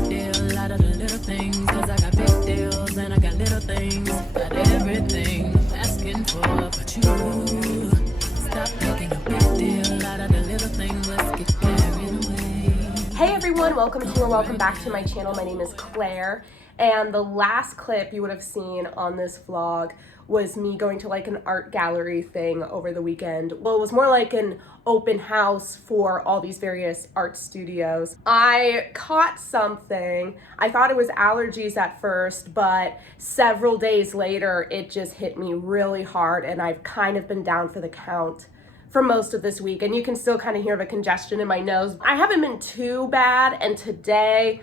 big deal out of the little things, 'cause I got big deals and I got little things. Got everything I'm asking for, but you stop making a big deal out of the little things. Let's get carried away. Hey everyone, welcome to or welcome back to my channel. My name is Claire, and the last clip you would have seen on this vlog was me going to like an art gallery thing over the weekend. Well, it was more like an open house for all these various art studios. I caught something. I thought it was allergies at first, but several days later, it just hit me really hard, and I've kind of been down for the count for most of this week, and you can still kind of hear the congestion in my nose. I haven't been too bad, and today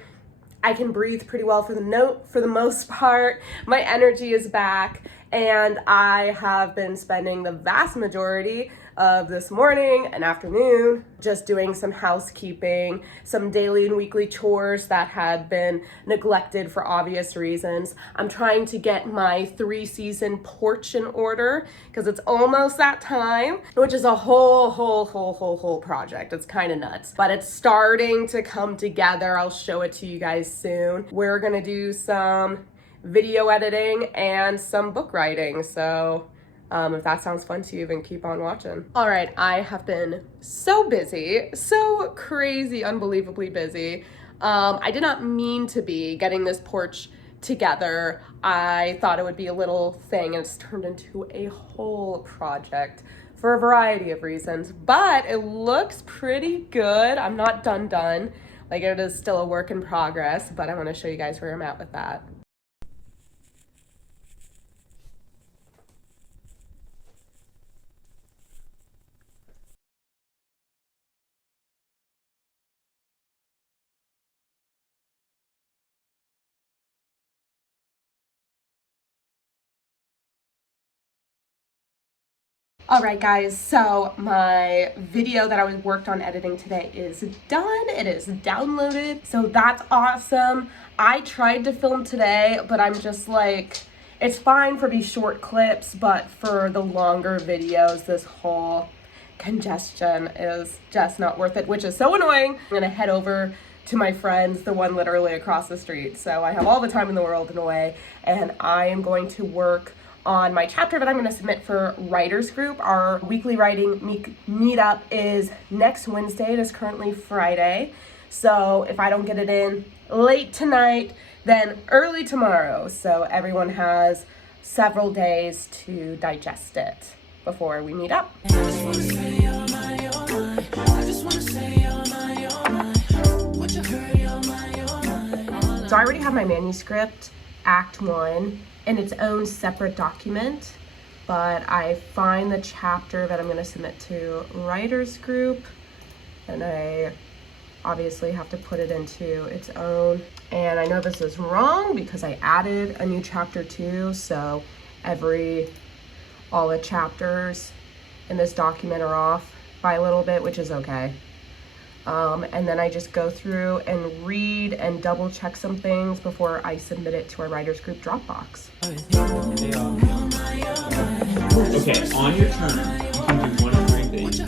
I can breathe pretty well for the most part. My energy is back, and I have been spending the vast majority of this morning and afternoon just doing some housekeeping, some daily and weekly chores that had been neglected for obvious reasons. I'm trying to get my 3-season porch in order because it's almost that time, which is a whole project. It's kind of nuts, but it's starting to come together. I'll show it to you guys soon. We're gonna do some video editing and some book writing, so if that sounds fun to you, then keep on watching. All right, I have been so busy, so crazy, unbelievably busy. I did not mean to be getting this porch together. I thought it would be a little thing, and it's turned into a whole project for a variety of reasons, but it looks pretty good. I'm not done. Like, it is still a work in progress, but I want to show you guys where I'm at with that. All right, guys, so my video that I worked on editing today is done. It is downloaded, so that's awesome. I tried to film today, but I'm just like, it's fine for these short clips, but for the longer videos, this whole congestion is just not worth it, which is so annoying. I'm gonna head over to my friends, the one literally across the street. So I have all the time in the world in a way, and I am going to work on my chapter that I'm going to submit for writers group. Our weekly writing meetup is next Wednesday. It is currently Friday. So if I don't get it in late tonight, then early tomorrow. So everyone has several days to digest it before we meet up. So I already have my manuscript, Act 1, in its own separate document, but I find the chapter that I'm going to submit to writers group, and I obviously have to put it into its own. And I know this is wrong because I added a new chapter too, so all the chapters in this document are off by a little bit, which is okay. And then I just go through and read and double check some things before I submit it to our writers group Dropbox. Okay, on your turn, you can do one of three things.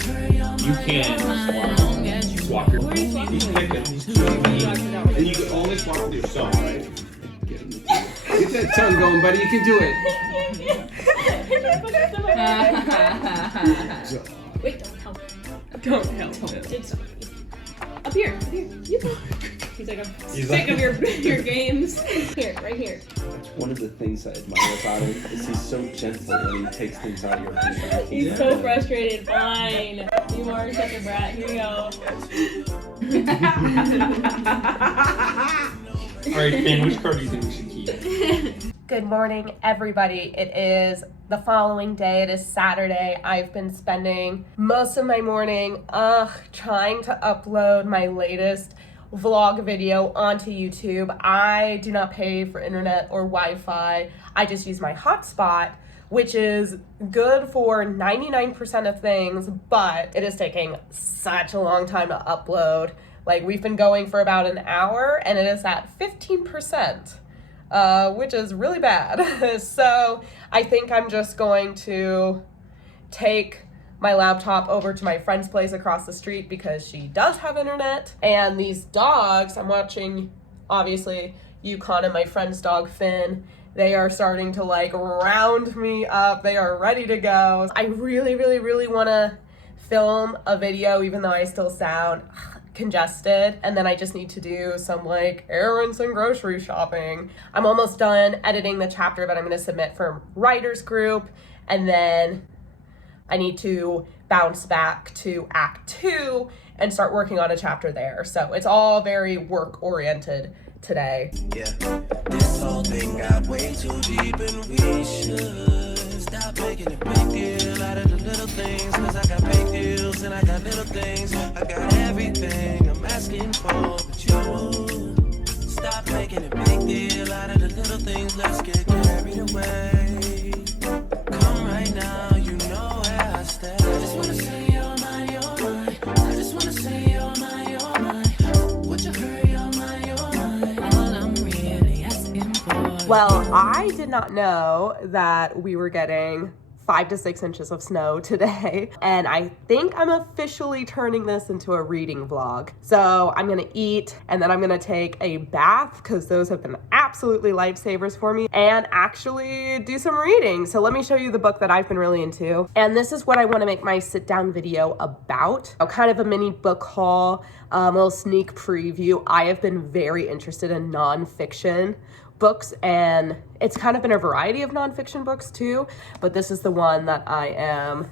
You can swap your. You can pick it. And you can only swap with yourself, right? Get that tongue going, buddy. You can do it. Wait, don't help. Did something. Up here. You can. He's like, I'm sick of your games. Here, right here. That's one of the things I admire about him is he's so gentle when he takes things out of your hands. He's so frustrated. Fine. You are such a brat. Here you go. Alright, Ben, which card do you think we should keep? Good morning, everybody. It is the following day. It is Saturday. I've been spending most of my morning trying to upload my latest vlog video onto YouTube. I do not pay for internet or Wi-Fi. I just use my hotspot, which is good for 99% of things, but it is taking such a long time to upload. Like, we've been going for about an hour and it is at 15%. Which is really bad. So I think I'm just going to take my laptop over to my friend's place across the street because she does have internet. And these dogs, I'm watching obviously Yukon and my friend's dog Finn, they are starting to like round me up. They are ready to go. I really, really, really want to film a video, even though I still sound congested, and then I just need to do some like errands and grocery shopping. I'm almost done editing the chapter that I'm going to submit for writers group, and then I need to bounce back to Act 2 and start working on a chapter there. So it's all very work oriented today. Yeah, this whole thing got way too deep and we should stop making a big deal out of the little things, cause I got big deals and I got little things. I got everything I'm asking for, but you stop making a big deal out of the little things. Let's get carried away. Come right now, you know where I stay. I just wanna say you're mine, you're mine. I just wanna say you're mine, you're mine. Would you hurry, you're mine, you're mine. All I'm really asking for. Well, I did not know that we were getting 5 to 6 inches of snow today, and I think I'm officially turning this into a reading vlog. So I'm gonna eat, and then I'm gonna take a bath, because those have been absolutely lifesavers for me, and actually do some reading. So let me show you the book that I've been really into. And this is what I wanna make my sit down video about. Kind of a mini book haul, a little sneak preview. I have been very interested in nonfiction books, and it's kind of been a variety of nonfiction books too, but this is the one that I am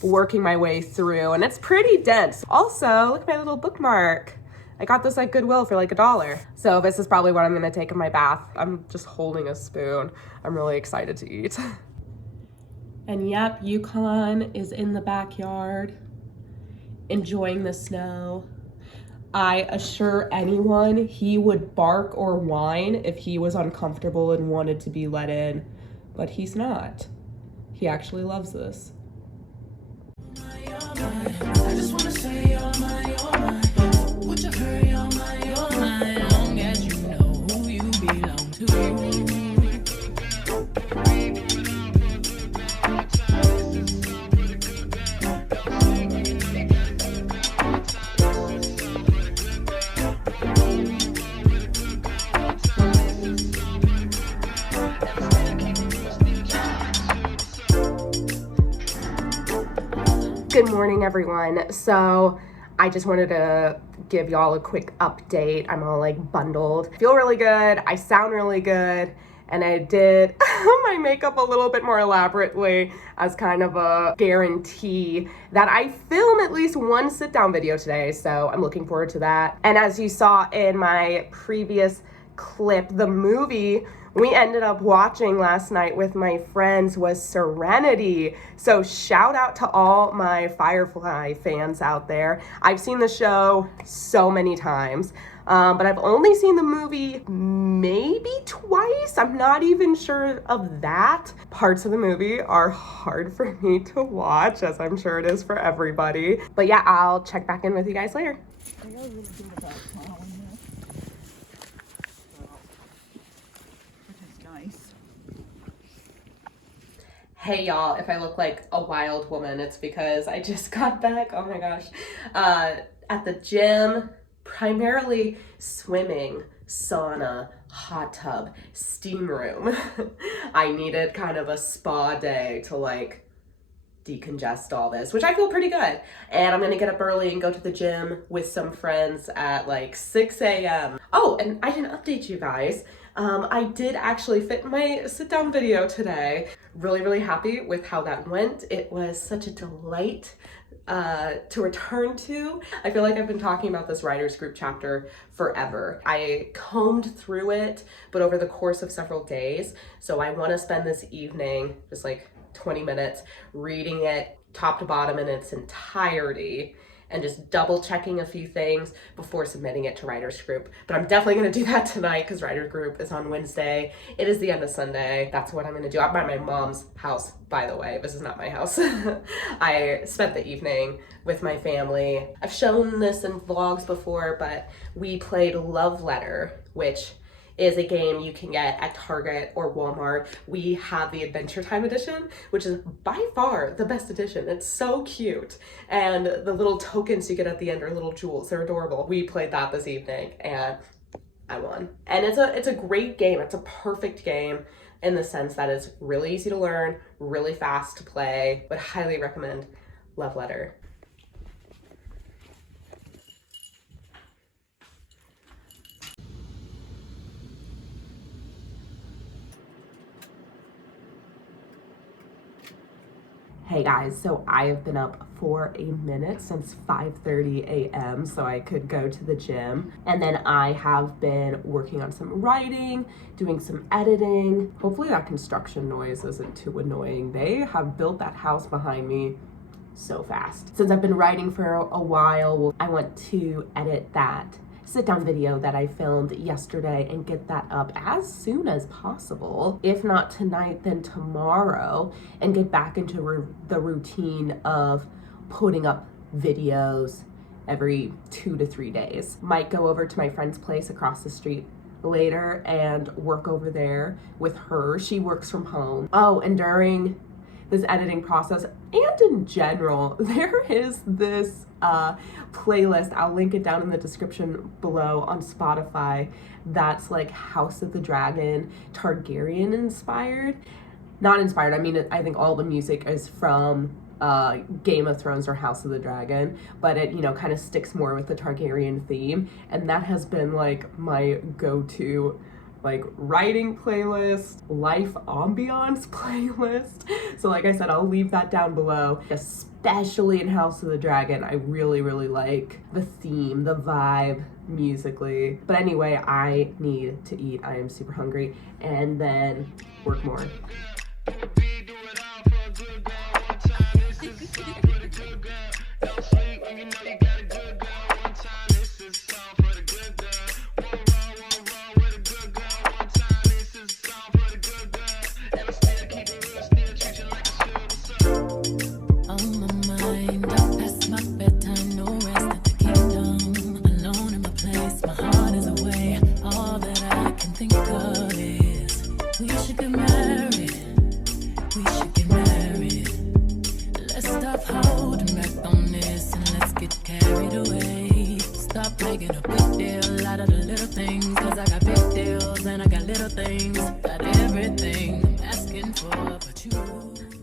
working my way through, and it's pretty dense. Also, look at my little bookmark. I got this at Goodwill for like $1. So this is probably what I'm gonna take in my bath. I'm just holding a spoon. I'm really excited to eat. And yep, Yukon is in the backyard enjoying the snow. I assure anyone he would bark or whine if he was uncomfortable and wanted to be let in, but he's not. He actually loves this. I just wanna say you're mine, you're mine. Would you hurry, you're mine, you're mine. As long as you know who you belong to. Good morning, everyone. So I just wanted to give y'all a quick update. I'm all like bundled. I feel really good. I sound really good. And I did my makeup a little bit more elaborately as kind of a guarantee that I film at least one sit down video today. So I'm looking forward to that. And as you saw in my previous clip, the movie we ended up watching last night with my friends was Serenity. So shout out to all my Firefly fans out there. I've seen the show so many times, but I've only seen the movie maybe twice. I'm not even sure of that. Parts of the movie are hard for me to watch, as I'm sure it is for everybody. But yeah, I'll check back in with you guys later. Hey y'all, if I look like a wild woman, it's because I just got back, oh my gosh, at the gym, primarily swimming, sauna, hot tub, steam room. I needed kind of a spa day to like decongest all this, which I feel pretty good. And I'm gonna get up early and go to the gym with some friends at like 6 a.m. Oh, and I didn't update you guys. I did actually fit my sit down video today. Really, really happy with how that went. It was such a delight to return to. I feel like I've been talking about this writers group chapter forever. I combed through it, but over the course of several days. So I want to spend this evening, just like 20 minutes, reading it top to bottom in its entirety and just double checking a few things before submitting it to writers group. But I'm definitely gonna do that tonight because writers group is on Wednesday. It is the end of Sunday. That's what I'm gonna do. I'm at my mom's house, by the way. This is not my house. I spent the evening with my family. I've shown this in vlogs before, but we played Love Letter, which is a game you can get at Target or Walmart. We have the Adventure Time edition, which is by far the best edition. It's so cute. And the little tokens you get at the end are little jewels. They're adorable. We played that this evening and I won. And it's a great game. It's a perfect game in the sense that it's really easy to learn, really fast to play. Would highly recommend Love Letter. Hey guys, so I have been up for a minute since 5:30 a.m. so I could go to the gym. And then I have been working on some writing, doing some editing. Hopefully that construction noise isn't too annoying. They have built that house behind me so fast. Since I've been writing for a while, I want to edit that sit-down video that I filmed yesterday and get that up as soon as possible. If not tonight, then tomorrow, and get back into the routine of putting up videos every 2 to 3 days. Might go over to my friend's place across the street later and work over there with her. She works from home. Oh, and during this editing process and in general, there is this playlist, I'll link it down in the description below, on Spotify, that's like House of the Dragon, Targaryen inspired. Not inspired, I mean, I think all the music is from Game of Thrones or House of the Dragon, but it, you know, kind of sticks more with the Targaryen theme, and that has been like my go-to like writing playlist, life ambiance playlist. So like I said, I'll leave that down below. Especially in House of the Dragon, I really like the theme, the vibe musically. But anyway, I need to eat. I am super hungry, and then work more.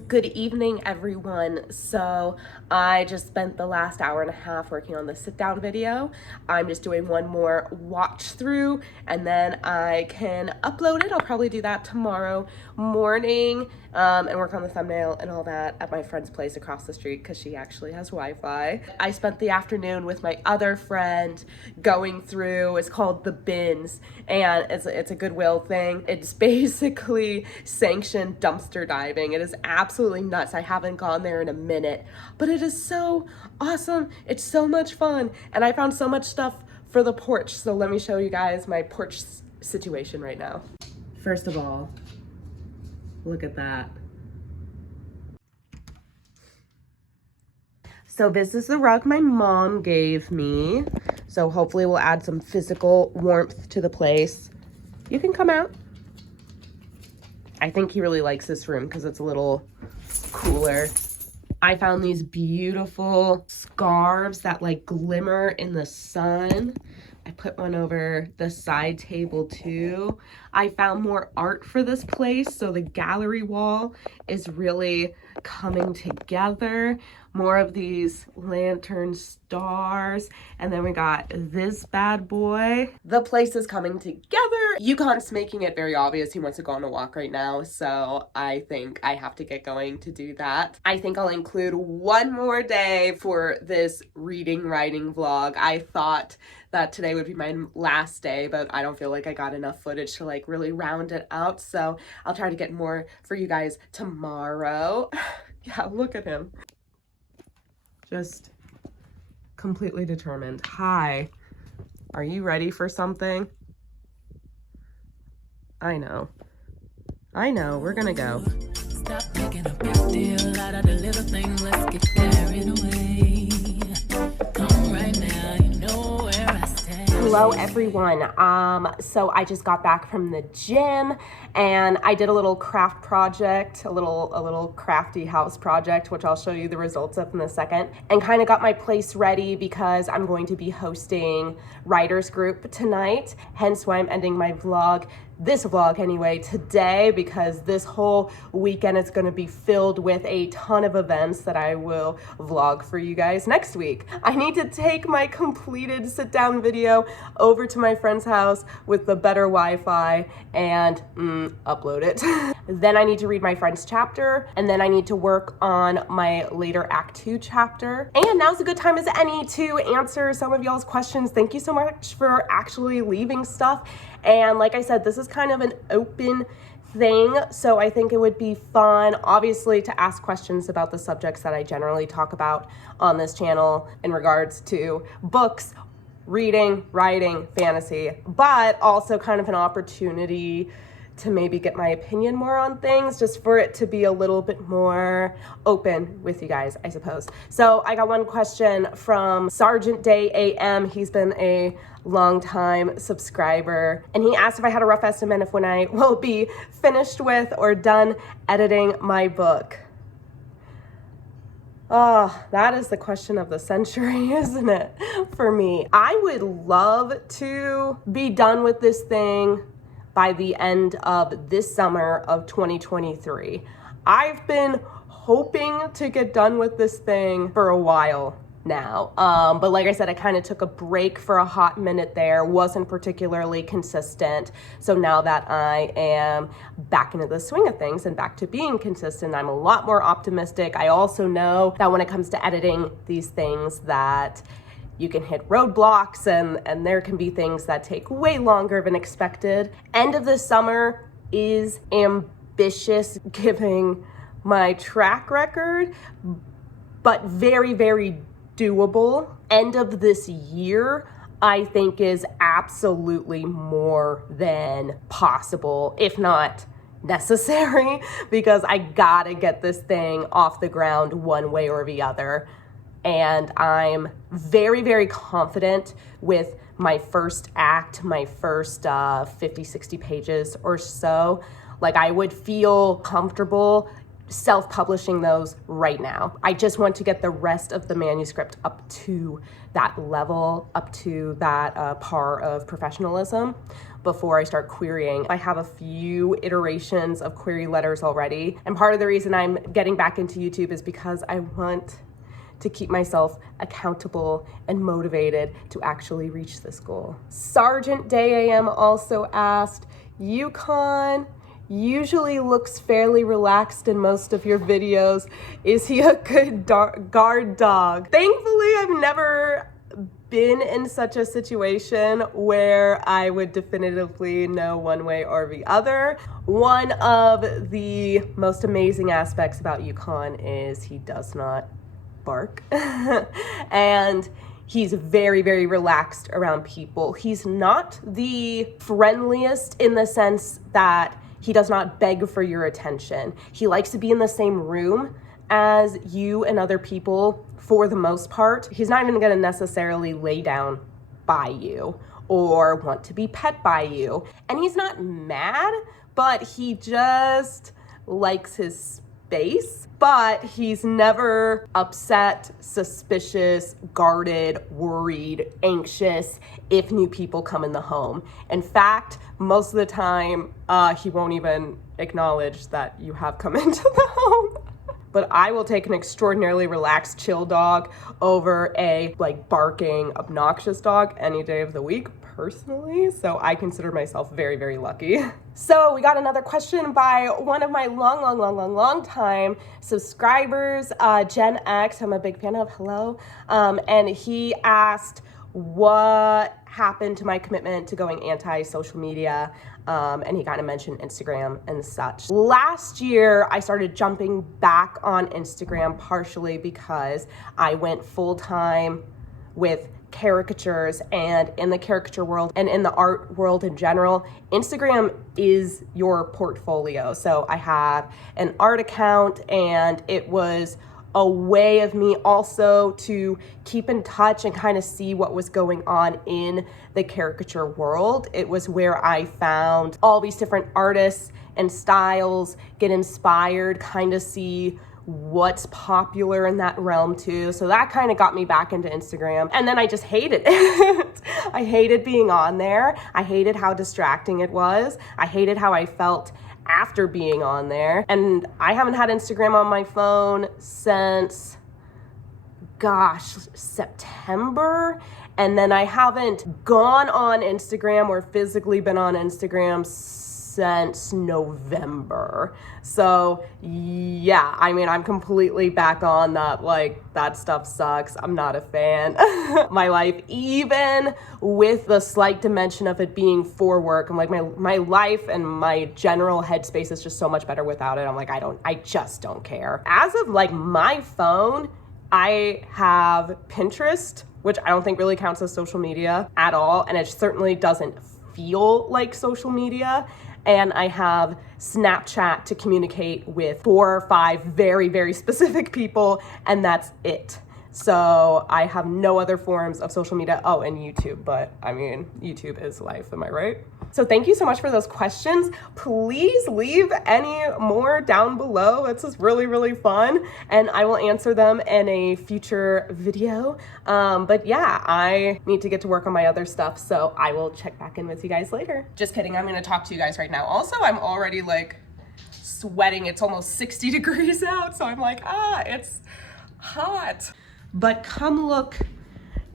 Good evening, everyone. So I just spent the last hour and a half working on the sit-down video. I'm just doing one more watch through and then I can upload it. I'll probably do that tomorrow morning and work on the thumbnail and all that at my friend's place across the street because she actually has Wi-Fi. I spent the afternoon with my other friend going through, it's called The Bins, and it's a Goodwill thing. It's basically sanctioned dumpster diving. It is absolutely nuts. I haven't gone there in a minute, but it is so awesome. It's so much fun, and I found so much stuff for the porch. So let me show you guys my porch situation right now. First of all, look at that. So this is the rug my mom gave me. So hopefully we'll add some physical warmth to the place. You can come out. I think he really likes this room because it's a little cooler. I found these beautiful scarves that like glimmer in the sun. I put one over the side table too. I found more art for this place, so the gallery wall is really coming together. More of these lantern stars, and then we got this bad boy. The place is coming together. Yukon's making it very obvious he wants to go on a walk right now, so I think I have to get going to do that. I think I'll include one more day for this reading writing vlog. I thought that today would be my last day, but I don't feel like I got enough footage to like really round it out, so I'll try to get more for you guys tomorrow. Yeah, look at him. Just completely determined. Hi, are you ready for something? I know, we're gonna go. Stop making a big deal out of the little thing, let's get carried away. Come right now, you know where I stand. Hello everyone. So I just got back from the gym and I did a little craft project, a little crafty house project, which I'll show you the results of in a second, and kind of got my place ready because I'm going to be hosting writers group tonight, hence why I'm ending my vlog, this vlog anyway, today, because this whole weekend is going to be filled with a ton of events that I will vlog for you guys next week. I need to take my completed sit down video over to my friend's house with the better Wi-Fi and upload it. Then I need to read my friend's chapter, and then I need to work on my later Act 2 chapter. And now's a good time as any to answer some of y'all's questions. Thank you so much for actually leaving stuff. And like I said, this is kind of an open thing, so I think it would be fun, obviously, to ask questions about the subjects that I generally talk about on this channel in regards to books, reading, writing, fantasy, but also kind of an opportunity to maybe get my opinion more on things, just for it to be a little bit more open with you guys, I suppose. So I got one question from Sergeant Day AM. He's been a long-time subscriber, and he asked if I had a rough estimate of when I will be finished with or done editing my book. Oh, that is the question of the century, isn't it, for me? I would love to be done with this thing by the end of this summer of 2023. I've been hoping to get done with this thing for a while now. But like I said, I kind of took a break for a hot minute there, wasn't particularly consistent. So now that I am back into the swing of things and back to being consistent, I'm a lot more optimistic. I also know that when it comes to editing these things, that you can hit roadblocks and there can be things that take way longer than expected. End of the summer is ambitious given my track record, but very, very doable. End of this year, I think, is absolutely more than possible, if not necessary, because I gotta get this thing off the ground one way or the other. And I'm very, very confident with my first act, my first 50, 60 pages or so. Like, I would feel comfortable self-publishing those right now. I just want to get the rest of the manuscript up to that level, up to that par of professionalism before I start querying. I have a few iterations of query letters already. And part of the reason I'm getting back into YouTube is because I want to keep myself accountable and motivated to actually reach this goal. Sergeant Day AM also asked, Yukon usually looks fairly relaxed in most of your videos. Is he a good guard dog? Thankfully, I've never been in such a situation where I would definitively know one way or the other. One of the most amazing aspects about Yukon is he does not bark and he's very, very relaxed around people. He's not the friendliest in the sense that he does not beg for your attention. He likes to be in the same room as you and other people for the most part. He's not even gonna necessarily lay down by you or want to be pet by you. And he's not mad, but he just likes his space. But he's never upset, suspicious, guarded, worried, anxious if new people come in the home. In fact, most of the time, he won't even acknowledge that you have come into the home. But I will take an extraordinarily relaxed, chill dog over a barking, obnoxious dog any day of the week, personally. So I consider myself very, very lucky. So we got another question by one of my long time subscribers, Gen X, I'm a big fan of, hello. And he asked what happened to my commitment to going anti-social media. And he kind of mentioned Instagram and such. Last year, I started jumping back on Instagram partially because I went full-time with caricatures, and in the caricature world and in the art world in general, Instagram is your portfolio. So I have an art account, and it was a way of me also to keep in touch and kind of see what was going on in the caricature world. It was where I found all these different artists and styles, get inspired, kind of see what's popular in that realm too. So that kind of got me back into Instagram. And then I just hated it. I hated being on there. I hated how distracting it was. I hated how I felt after being on there. And I haven't had Instagram on my phone since, gosh, September. And then I haven't gone on Instagram or physically been on Instagram since November. So yeah, I mean, I'm completely back on that. Like, that stuff sucks. I'm not a fan. My life, even with the slight dimension of it being for work, I'm like, my life and my general headspace is just so much better without it. I'm like, I just don't care. As of like my phone, I have Pinterest, which I don't think really counts as social media at all. And it certainly doesn't feel like social media. And I have Snapchat to communicate with 4 or 5 very, very specific people, and that's it. So I have no other forms of social media. Oh, and YouTube, but I mean, YouTube is life, am I right? So thank you so much for those questions. Please leave any more down below. This is really, really fun, and I will answer them in a future video. But yeah, I need to get to work on my other stuff, so I will check back in with you guys later. Just kidding, I'm gonna talk to you guys right now. Also, I'm already like sweating. It's almost 60 degrees out, so I'm like, it's hot. But come look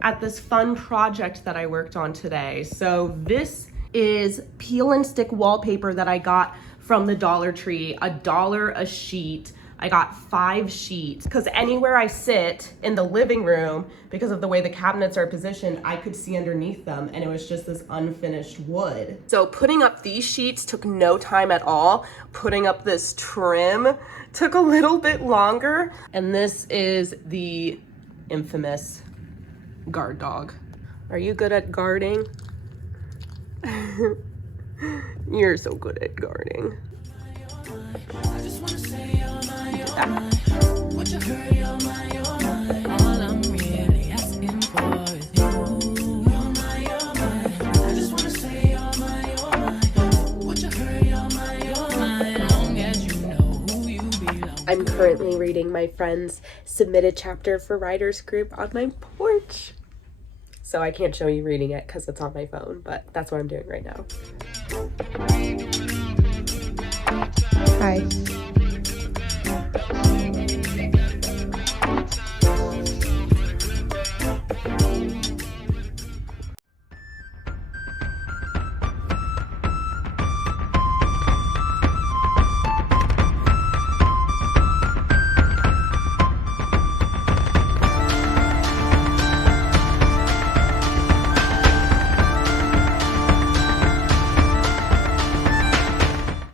at this fun project that I worked on today. So this is peel and stick wallpaper that I got from the Dollar Tree, $1 a sheet. I got 5 sheets because anywhere I sit in the living room, because of the way the cabinets are positioned, I could see underneath them, and it was just this unfinished wood. So putting up these sheets took no time at all. Putting up this trim took a little bit longer. And this is the infamous guard dog. Are you good at guarding? You're so good at guarding. I just wanna say you're mine. Would you hurry, you're mine. All I'm really asking for is you. You're mine. I just wanna say you're mine. Would you hurry, you're mine. Long as you know who you belong. I'm currently reading my friend's submitted chapter for writers group on my porch. So I can't show you reading it because it's on my phone, but that's what I'm doing right now. Hi.